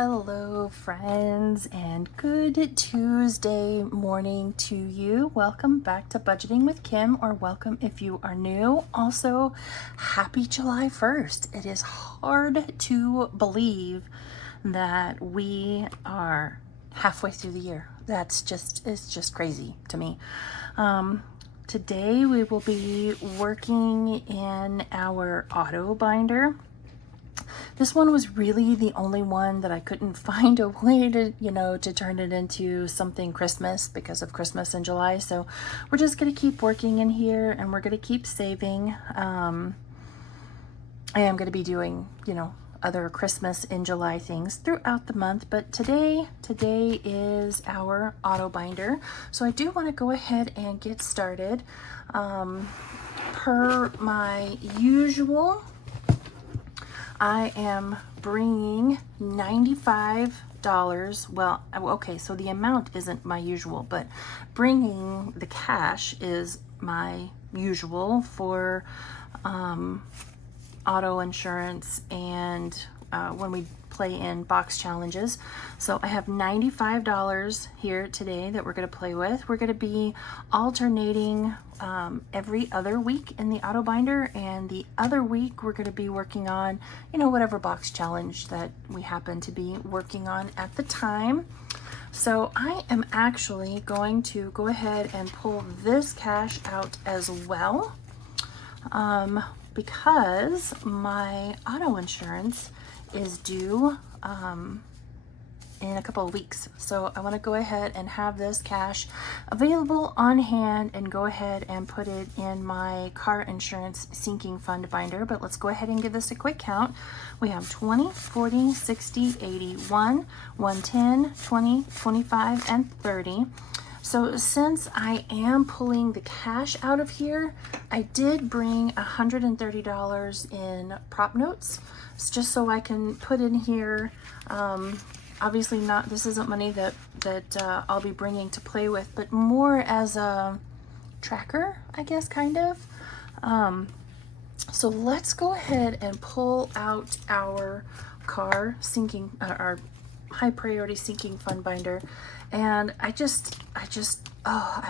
Hello, friends, and good Tuesday morning to you. Welcome back to Budgeting with Kim, or welcome if you are new. Also, happy July 1st. It is hard to believe that we are halfway through the year. It's just crazy to me. Today we will be working in our auto binder. This one was really the only one that I couldn't find a way to, to turn it into something Christmas because of Christmas in July. So we're just going to keep working in here and we're going to keep saving. I am going to be doing, other Christmas in July things throughout the month, but today is our auto binder. So I do want to go ahead and get started. Per my usual, I am bringing $95. Well, okay, so the amount isn't my usual, but bringing the cash is my usual for auto insurance and when we play in box challenges. So I have $95 here today that we're going to play with. We're going to be alternating every other week in the auto binder, and the other week we're going to be working on, whatever box challenge that we happen to be working on at the time. So I am actually going to go ahead and pull this cash out as well, because my auto insurance is due in a couple of weeks. So I want to go ahead and have this cash available on hand and go ahead and put it in my car insurance sinking fund binder. But let's go ahead and give this a quick count. We have 20, 40, 60, 81, 110, 20, 25, and 30. So since I am pulling the cash out of here, I did bring $130 in prop notes, just so I can put in here. Obviously not, this isn't money that I'll be bringing to play with, but more as a tracker, I guess, kind of. So let's go ahead and pull out our car sinking, our high priority sinking fund binder. And I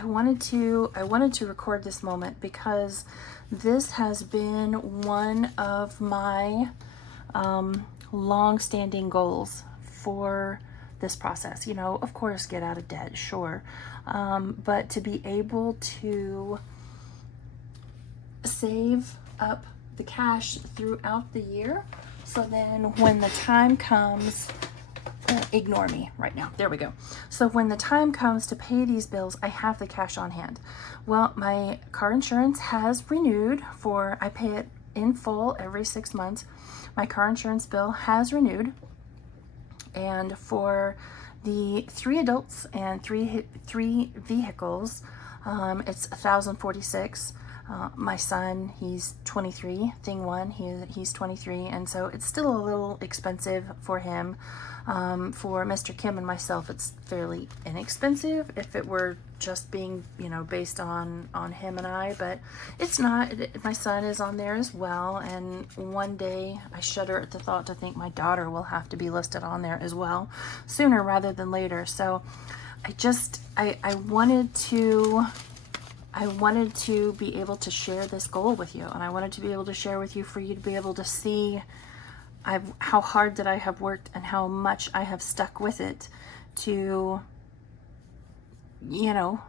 wanted to record this moment because this has been one of my long-standing goals for this process. Of course, get out of debt, sure, but to be able to save up the cash throughout the year, so then when the time comes, ignore me right now. There we go. So when the time comes to pay these bills, I have the cash on hand. Well, my car insurance has renewed I pay it in full every 6 months. My car insurance bill has renewed. And for the 3 adults and three vehicles, it's $1,046. My son, he's 23, thing one, he's 23, and so it's still a little expensive for him. For Mr. Kim and myself, it's fairly inexpensive if it were just being, based on him and I, but it's not. My son is on there as well, and one day I shudder at the thought to think my daughter will have to be listed on there as well, sooner rather than later. So I wanted to be able to share this goal with you, and I wanted to be able to share with you for you to be able to see how hard that I have worked and how much I have stuck with it to,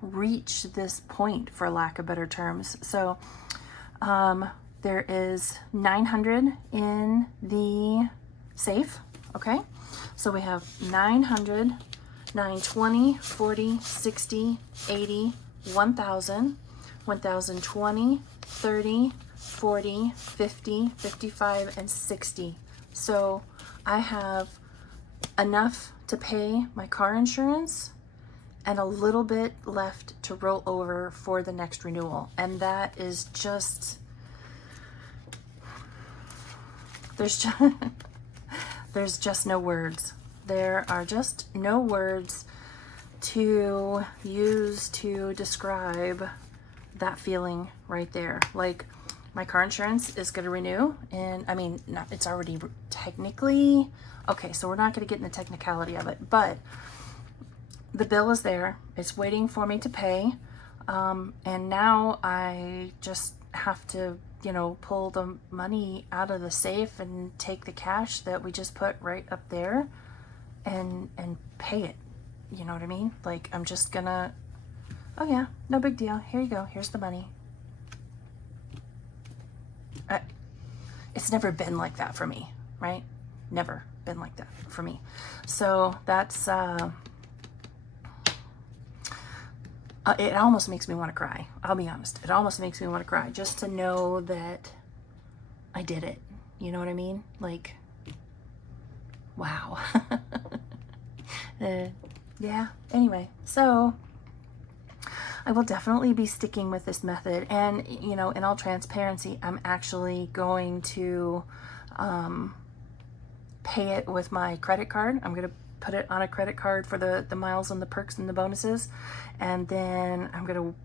reach this point, for lack of better terms. So there is 900 in the safe, okay? So we have 900, 920, 40, 60, 80, 1,000, 1,020, 30, 40, 50, 55, and 60. So I have enough to pay my car insurance and a little bit left to roll over for the next renewal. And that is just, there's just no words. There are just no words to use to describe that feeling right there. Like, my car insurance is going to renew, and I mean, not, it's already technically, okay, so we're not going to get in the technicality of it, but the bill is there. It's waiting for me to pay. And now I just have to, you know, pull the money out of the safe and take the cash that we just put right up there and pay it. You know what I mean? Like, I'm just gonna, oh yeah, no big deal. Here you go. Here's the money. It's never been like that for me, right? Never been like that for me. So that's, it almost makes me want to cry. I'll be honest. It almost makes me want to cry just to know that I did it. You know what I mean? Like, wow. Yeah. Anyway, so I will definitely be sticking with this method. And, you know, in all transparency, I'm actually going to pay it with my credit card. I'm going to put it on a credit card for the miles and the perks and the bonuses. And then I'm going to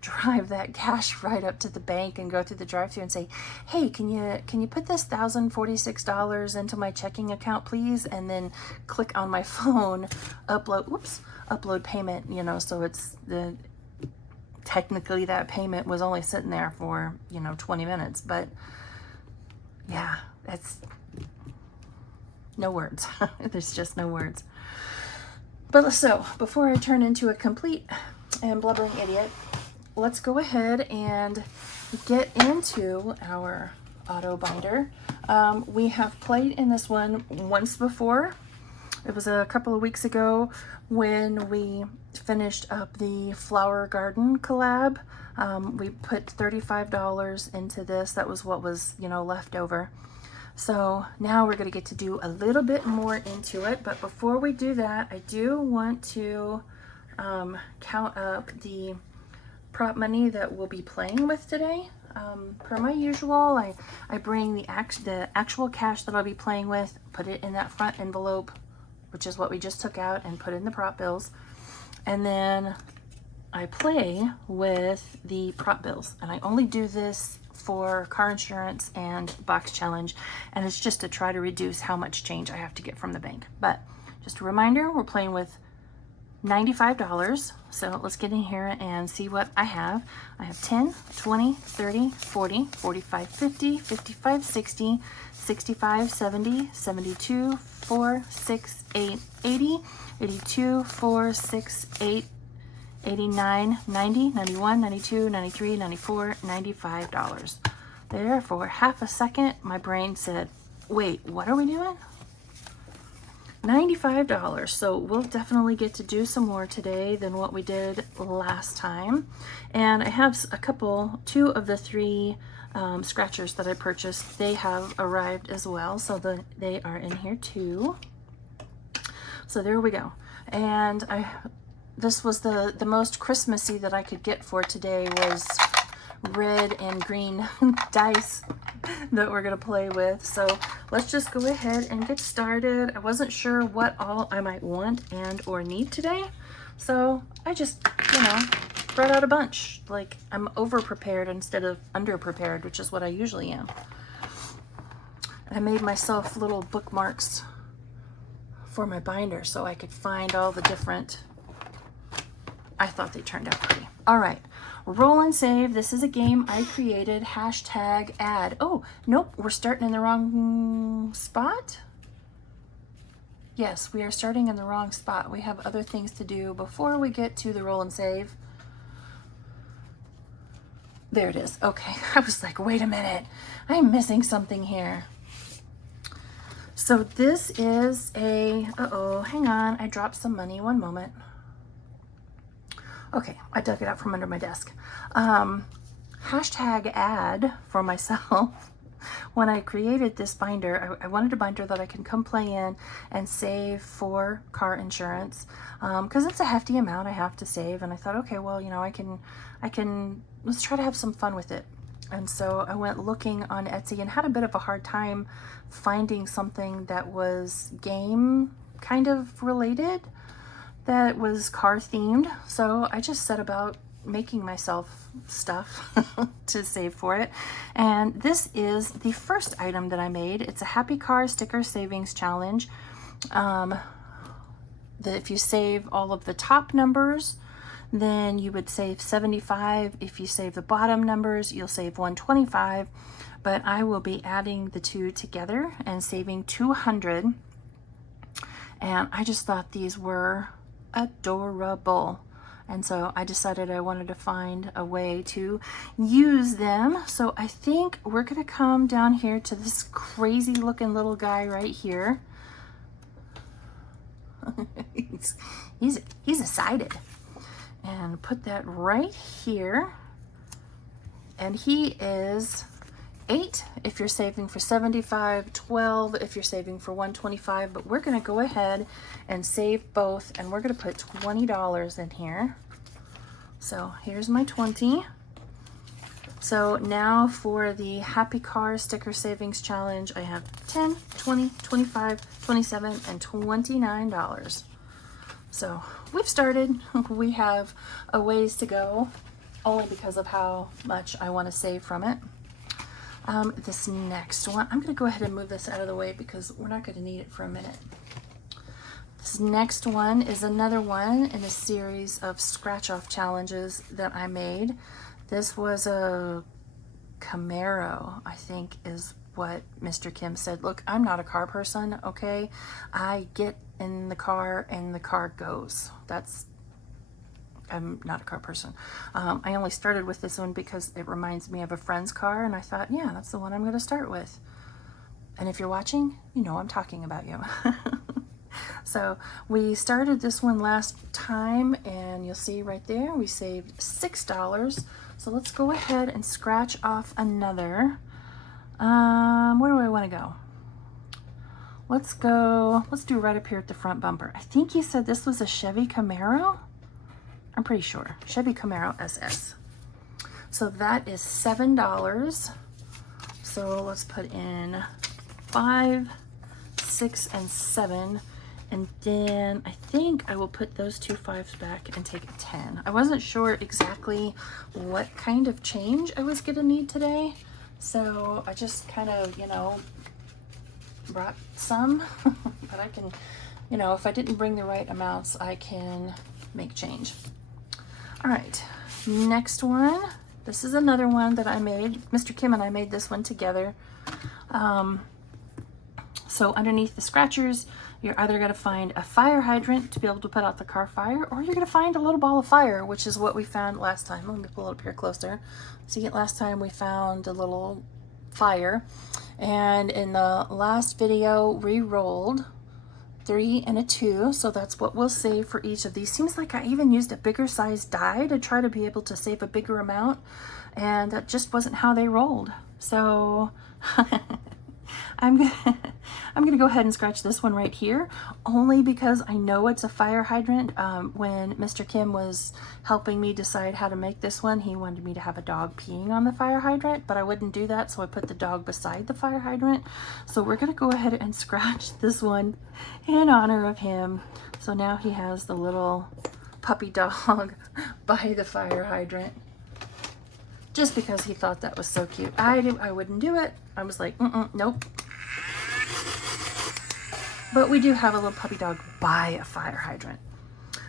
drive that cash right up to the bank and go through the drive-thru and say, hey, can you put this $1,046 into my checking account, please? And then click on my phone, upload payment, you know, so it's technically that payment was only sitting there for, you know, 20 minutes, but yeah, that's no words. There's just no words. But so before I turn into a complete and blubbering idiot, let's go ahead and get into our auto binder. We have played in this one once before. It was a couple of weeks ago when we finished up the Flower Garden collab. We put $35 into this. That was what was, you know, left over. So now we're going to get to do a little bit more into it. But before we do that, I do want to count up the prop money that we'll be playing with today. Per my usual, I bring the actual cash that I'll be playing with, put it in that front envelope, which is what we just took out, and put in the prop bills. And then I play with the prop bills. And I only do this for car insurance and box challenge, and it's just to try to reduce how much change I have to get from the bank. But just a reminder, we're playing with $95. So let's get in here and see what I have. I have 10, 20, 30, 40, 45, 50, 55, 60, 65, 70, 72, 4, 6, 8, 80, 82, 4, 6, 8, 89, 90, 91, 92, 93, 94, $95. There, for half a second, my brain said, wait, what are we doing? $95. So we'll definitely get to do some more today than what we did last time. And I have two of the three scratchers that I purchased. They have arrived as well. So they are in here too. So there we go. And this was the most Christmassy that I could get for today was red and green dice that we're going to play with. So let's just go ahead and get started. I wasn't sure what all I might want and or need today. So I just, you know, brought out a bunch. Like, I'm over prepared instead of under prepared, which is what I usually am. I made myself little bookmarks for my binder so I could find all the different. I thought they turned out pretty. All right, roll and save. This is a game I created, #ad. Oh, nope, we're starting in the wrong spot. Yes, we are starting in the wrong spot. We have other things to do before we get to the roll and save. There it is. Okay, I was like, wait a minute, I'm missing something here. So this is a, hang on, I dropped some money, one moment. Okay, I dug it out from under my desk. #ad for myself. When I created this binder, I wanted a binder that I can come play in and save for car insurance, because it's a hefty amount I have to save. And I thought, okay, well, you know, I can, let's try to have some fun with it. And so I went looking on Etsy and had a bit of a hard time finding something that was game kind of related, that was car themed. So I just set about making myself stuff to save for it. And this is the first item that I made. It's a Happy Car Sticker Savings Challenge. If you save all of the top numbers, then you would save 75. If you save the bottom numbers, you'll save 125. But I will be adding the two together and saving 200. And I just thought these were adorable. And so I decided I wanted to find a way to use them. So I think we're gonna come down here to this crazy looking little guy right here. he's excited. And put that right here. And he is 8 if you're saving for 75, 12 if you're saving for 125, but we're gonna go ahead and save both, and we're gonna put $20 in here. So here's my 20. So now for the Happy Car Sticker Savings Challenge, I have 10, 20, 25, 27, and $29. So we've started. We have a ways to go, only because of how much I want to save from it. This next one, I'm going to go ahead and move this out of the way because we're not going to need it for a minute. This next one is another one in a series of scratch-off challenges that I made. This was a Camaro, I think is what Mr. Kim said. Look, I'm not a car person, okay? I get in the car and the car goes. I'm not a car person. I only started with this one because it reminds me of a friend's car, and I thought, yeah, that's the one I'm going to start with. And if you're watching, you know I'm talking about you. So we started this one last time, and you'll see right there we saved $6. So let's go ahead and scratch off another. Where do I want to go? Let's do right up here at the front bumper. I think he said this was a Chevy Camaro. I'm pretty sure. Chevy Camaro SS. So that is $7. So let's put in 5, 6, and 7. And then I think I will put those two 5s back and take a 10. I wasn't sure exactly what kind of change I was gonna need today. So I just kind of, brought some, but I can, if I didn't bring the right amounts, I can make change. All right, next one. This is another one that I made. Mr. Kim and I made this one together. So underneath the scratchers, you're either going to find a fire hydrant to be able to put out the car fire, or you're going to find a little ball of fire, which is what we found last time. Let me pull it up here closer. See, last time we found a little fire, and in the last video we rolled 3 and a 2, so that's what we'll save for each of these. Seems like I even used a bigger size die to try to be able to save a bigger amount, and that just wasn't how they rolled. So I'm gonna go ahead and scratch this one right here, only because I know it's a fire hydrant. When Mr. Kim was helping me decide how to make this one, he wanted me to have a dog peeing on the fire hydrant, but I wouldn't do that, so I put the dog beside the fire hydrant. So we're gonna go ahead and scratch this one in honor of him. So now he has the little puppy dog by the fire hydrant, just because he thought that was so cute. I wouldn't do it. I was like, nope. But we do have a little puppy dog by a fire hydrant.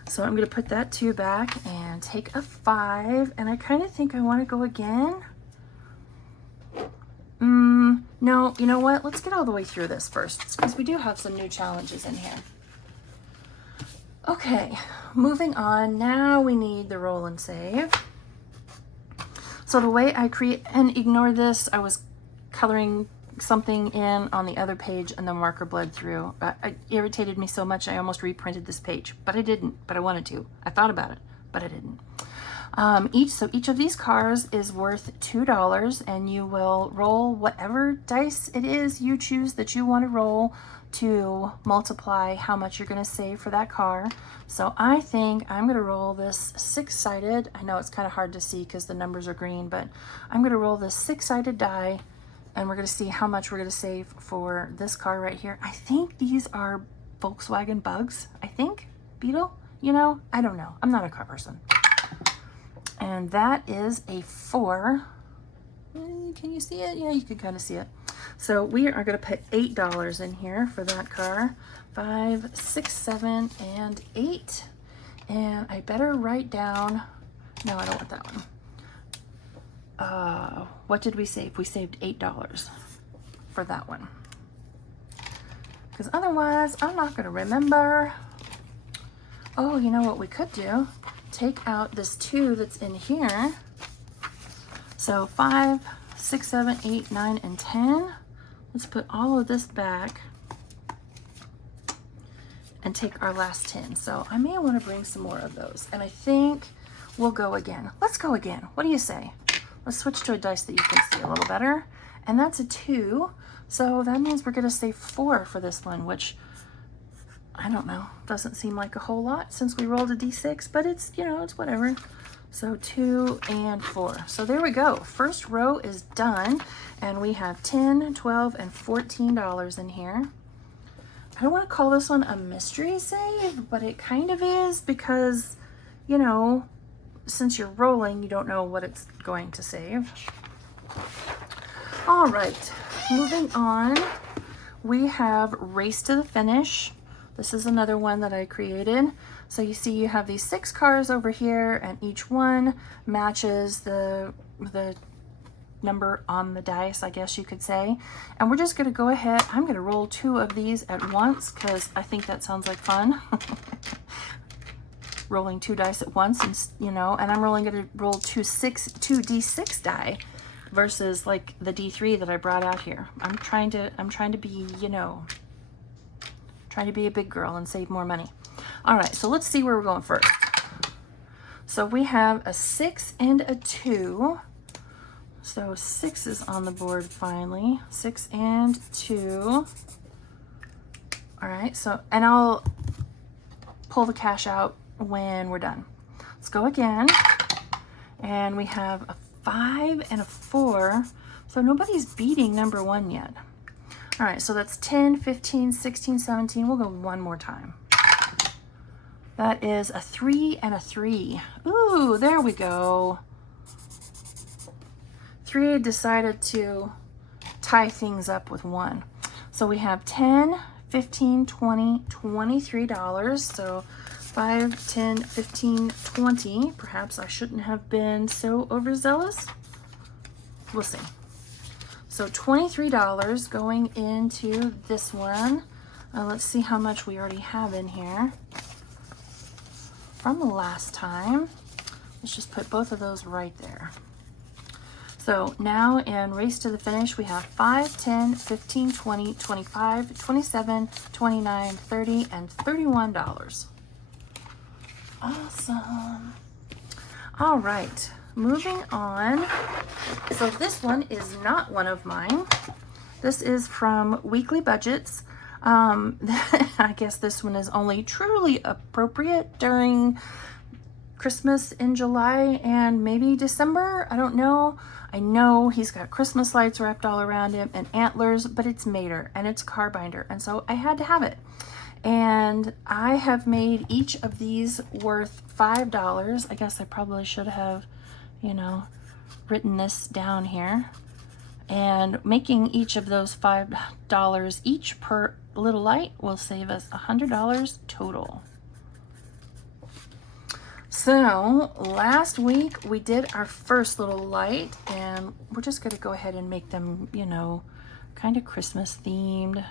So I'm going to put that 2 back and take a 5. And I kind of think I want to go again. No, you know what? Let's get all the way through this first, because we do have some new challenges in here. Okay, moving on. Now we need the roll and save. So the way I create, and ignore this, I was coloring something in on the other page and the marker bled through. It irritated me so much I almost reprinted this page, but I didn't, but I wanted to. I thought about it, but I didn't. Each of these cars is worth $2, and you will roll whatever dice it is you choose that you want to roll to multiply how much you're going to save for that car. So I think I'm going to roll this 6-sided. I know it's kind of hard to see because the numbers are green, but I'm going to roll this 6-sided die, and we're going to see how much we're going to save for this car right here. I think these are Volkswagen Bugs. I think Beetle. I don't know. I'm not a car person. And that is a 4. Can you see it? Yeah, you can kind of see it. So we are going to put $8 in here for that car. 5, 6, 7, and 8. And I better write down, no, I don't want that one. What did we save? We saved $8 for that one. Because otherwise, I'm not going to remember. Oh, you know what we could do? Take out this 2 that's in here. So 5, 6, 7, 8, 9, and 10. Let's put all of this back and take our last 10. So I may want to bring some more of those. And I think we'll go again. Let's go again. What do you say? Let's switch to a dice that you can see a little better. And that's a 2. So that means we're going to save 4 for this one, which I don't know. Doesn't seem like a whole lot since we rolled a d6, but it's, you know, it's whatever. So 2 and 4. So there we go. First row is done. And we have $10, $12, and $14 in here. I don't want to call this one a mystery save, but it kind of is because, you know, since you're rolling, you don't know what it's going to save. All right, moving on. We have Race to the Finish. This is another one that I created. So you see you have these 6 cars over here, and each one matches the number on the dice, I guess you could say. And we're just gonna go ahead, I'm gonna roll 2 of these at once because I think that sounds like fun. Rolling 2 dice at once, and you know, and I'm only gonna roll 2 d6 die versus like the d3 that I brought out here. I'm trying to be, you know, trying to be a big girl and save more money. All right, so let's see where we're going first. So we have a 6 and a 2. So 6 is on the board finally. 6 and 2. All right, so, and I'll pull the cash out when we're done. Let's go again. And we have a 5 and a 4. So nobody's beating number 1 yet. All right, so that's 10, 15, 16, 17. We'll go one more time. That is a 3 and a 3. Ooh, there we go. 3 decided to tie things up with 1. So we have 10, 15, 20, $23. So 5, 10, 15, 20. Perhaps I shouldn't have been so overzealous. We'll see. So $23 going into this one. Let's see how much we already have in here from the last time. Let's just put both of those right there. So now in Race to the Finish, we have 5, 10, 15, 20, 25, 27, 29, 30, and $31. Awesome. All right, moving on. So this one is not one of mine. This is from Weekly Budgets. I guess this one is only truly appropriate during Christmas in July and maybe December. I don't know. I know he's got Christmas lights wrapped all around him and antlers, but it's Mater and it's a car binder, and so I had to have it. And I have made each of these worth $5. I guess I probably should have, you know, written this down here. And making each of those $5 each per little light will save us $100 total. So last week we did our first little light, and we're just going to go ahead and make them, you know, kind of Christmas themed.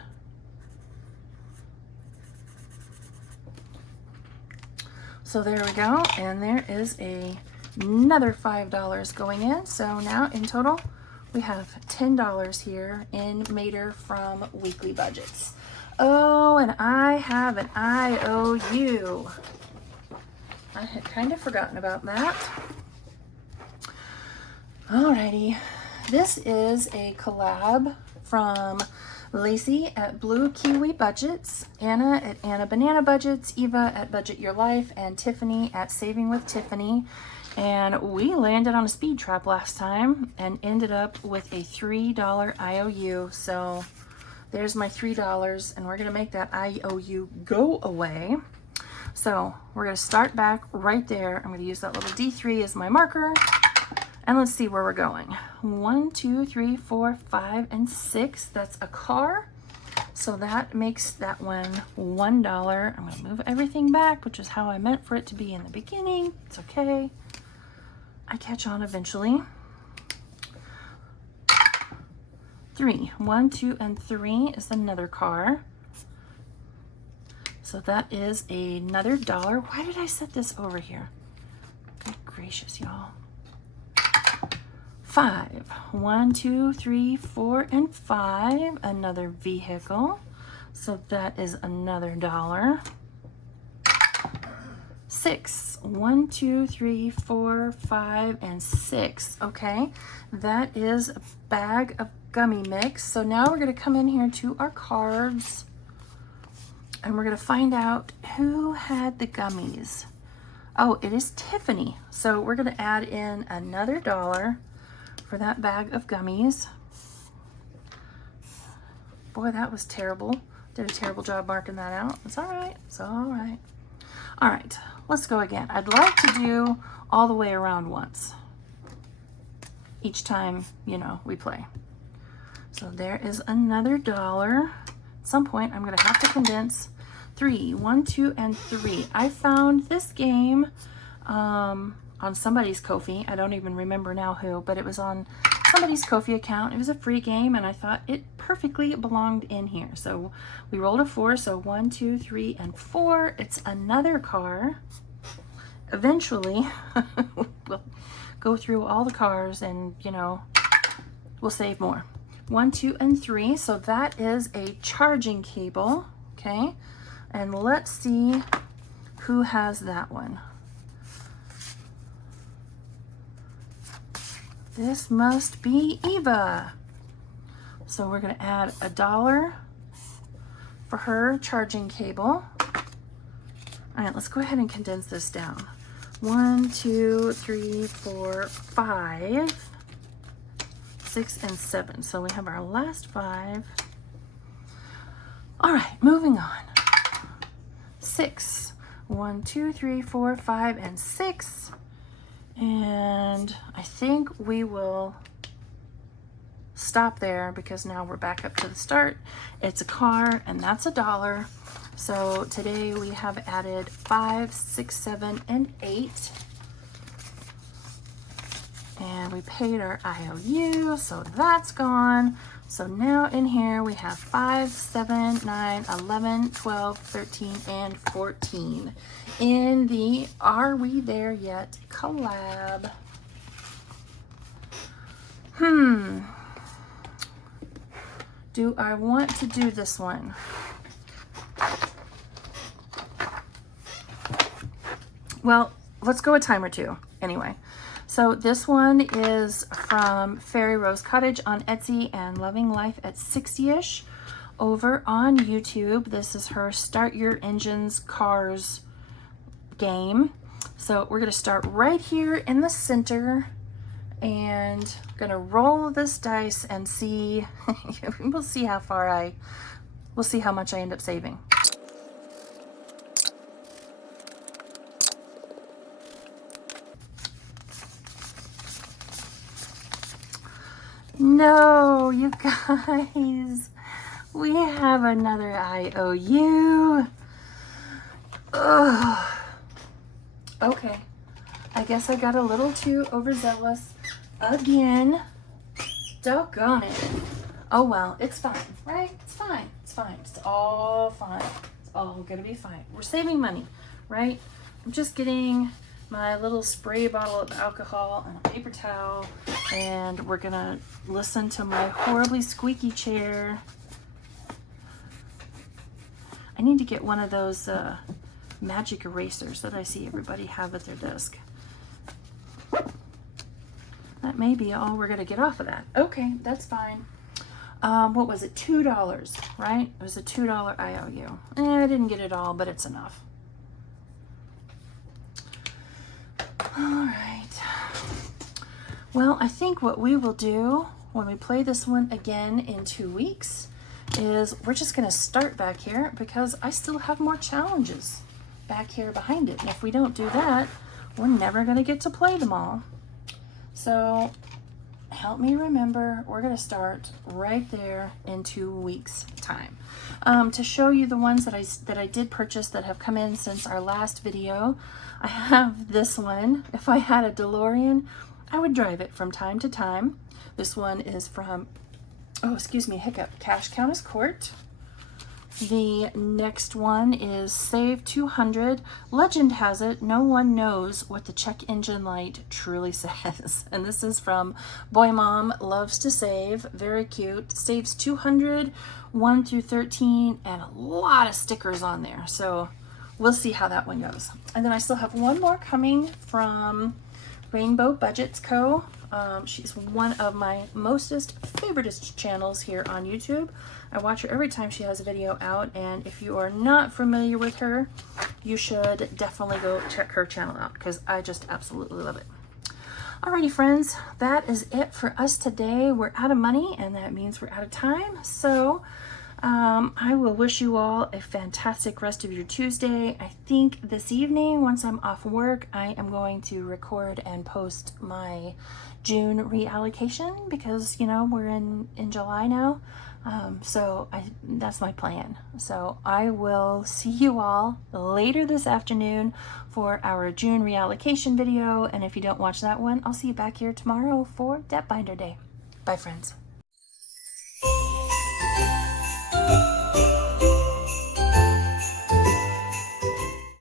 So there we go, and there is another $5 going in. So now in total we have $10 here in Mater from Weekly Budgets. Oh, and I have an IOU. I had kind of forgotten about that. Alrighty, this is a collab from Lacey at Blue Kiwi Budgets, Anna at Anna Banana Budgets, Eva at Budget Your Life, and Tiffany at Saving with Tiffany. And we landed on a speed trap last time and ended up with a $3 IOU. So there's my $3, and we're gonna make that IOU go away. So we're going to start back right there. I'm going to use that little D3 as my marker. And let's see where we're going. 1, 2, 3, 4, 5, and 6. That's a car. So that makes that one $1. I'm going to move everything back, which is how I meant for it to be in the beginning. It's okay. I catch on eventually. 3. 1, 2, and 3 is another car. So that is another $1. Why did I set this over here? Good gracious, y'all. 5. 1, 2, 3, 4, and 5. Another vehicle. So that is another $1. 6. 1, 2, 3, 4, 5, and 6. Okay, that is a bag of gummy mix. So now we're going to come in here to our cards and we're going to find out who had the gummies. Oh, it is Tiffany. So we're going to add in another $1 for that bag of gummies. Boy, that was terrible. Did a terrible job marking that out. It's all right. It's all right. All right, let's go again. I'd like to do all the way around once. Each time, you know, we play. So there is another $1. At some point, I'm going to have to condense. 3. 1, 2, and 3. I found this game on somebody's Ko-fi. I don't even remember now who, but it was on somebody's Ko-fi account. It was a free game, and I thought it perfectly belonged in here. So we rolled a 4, so 1, 2, 3, and 4. It's another car. Eventually, we'll go through all the cars and, you know, we'll save more. 1, 2, and 3. So that is a charging cable. Okay, and let's see who has that one. This must be Eva. So we're going to add $1 for her charging cable. All right, let's go ahead and condense this down. 1, 2, 3, 4, 5, 6, and 7. So we have our last 5. All right, moving on. 6. 1, 2, 3, 4, 5, and 6. And I think we will stop there because now we're back up to the start. It's a car, and that's $1. So today we have added 5, 6, 7, and 8. And we paid our IOU, so that's gone. So now in here we have 5, 7, 9, 11, 12, 13, and 14 in the Are We There Yet collab. Do I want to do this one? Well, let's go a time or two anyway. So this one is from Fairy Rose Cottage on Etsy and Loving Life at 60ish over on YouTube. This is her Start Your Engines Cars game. So we're going to start right here in the center and going to roll this dice and see. We'll see how far we'll see how much I end up saving. No, you guys, we have another IOU. Ugh. Okay, I guess I got a little too overzealous again. Doggone it. Oh well, it's fine, right? It's fine, it's fine, it's all fine. It's all gonna be fine. We're saving money, right? I'm just getting my little spray bottle of alcohol and a paper towel, and we're gonna listen to my horribly squeaky chair. I need to get one of those magic erasers that I see everybody have at their desk. That may be all we're gonna get off of that. Okay, that's fine. What was it? $2, right? It was a $2 IOU. I didn't get it all, but it's enough. All right. Well, I think what we will do when we play this one again in 2 weeks is we're just going to start back here because I still have more challenges back here behind it. And if we don't do that, we're never going to get to play them all. So help me remember, we're going to start right there in 2 weeks time. To show you the ones that I did purchase that have come in since our last video, I have this one. If I had a DeLorean, I would drive it from time to time. This one is from, oh, excuse me, hiccup, Cash Countess Court. The next one is Save 200. Legend has it, no one knows what the check engine light truly says. And this is from Boy Mom Loves to Save. Very cute. Saves 200, 1 through 13, and a lot of stickers on there. So we'll see how that one goes. And then I still have one more coming from Rainbow Budgets Co. She's one of my mostest favoritist channels here on YouTube. I watch her every time she has a video out, and if you are not familiar with her, you should definitely go check her channel out because I just absolutely love it. Alrighty friends, that is it for us today. We're out of money and that means we're out of time. So I will wish you all a fantastic rest of your Tuesday. I think this evening, once I'm off work, I am going to record and post my June reallocation because, you know, we're in July now. So that's my plan. So I will see you all later this afternoon for our June reallocation video. And if you don't watch that one, I'll see you back here tomorrow for Debt Binder Day. Bye, friends.